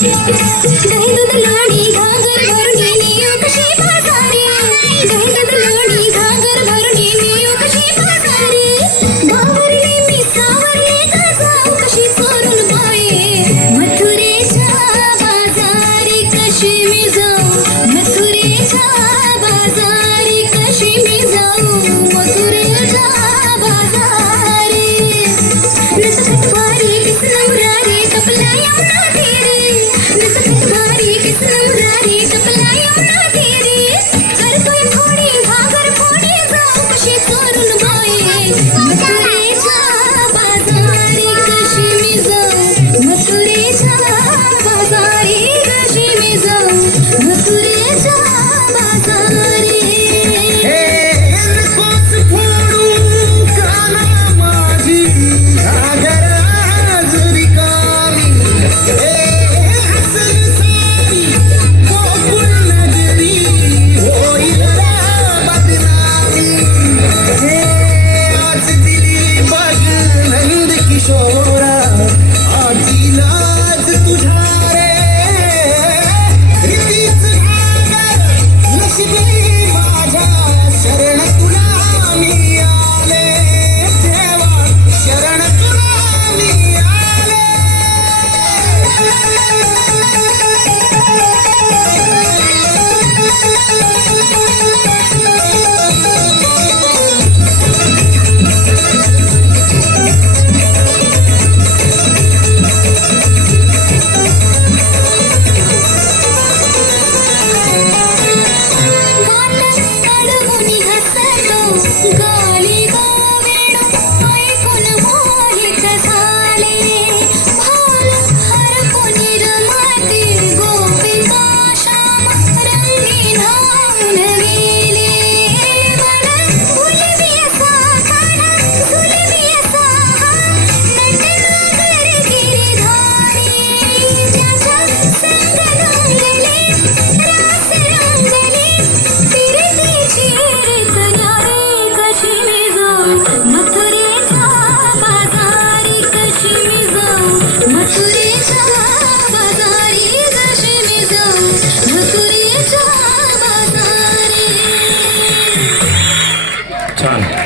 दही दूध लोणी घागर भरून नेऊ कशी बाजारी दही दूध लोणी घागर भरून नेऊ कशी बाजारी भावरली मी सावरली का जाऊ कशी चोरून बाये मथुरेच्या बाजारी कशी मी जाऊ मथुरेच्या बाजारी कशी मी जाऊ मथुरेच्या बाजारी नटखटवारी कृष्ण मुरारी कपला यमुना तीरे नटखटवारी कृष्ण मुरारी कपला यमुना तीरे करतोय फोडी घागर फोडी जाऊ कशी चोरून बाये मथुरेच्या बाजारी कशी मी जाऊ मथुरेच्या बाजारी कशी मी जाऊ मथुरेच्या बाजारी गाली गावेण ऐकून मोहित झाले भाल हरपून रमाते गोपिका श्याम रंगीन होऊन गेले बड फुलवी असा खाना झुलवी असा नटनागर गिरिधारी त्याच्या संग रंगले रास रंगले फिरतीची रे कशी मी जाऊ मथुरेच्या बाजारी कशी मी जाऊ मथुरेच्या बाजारी कशी मी जाऊ मथुरेच्या बाजारी छान.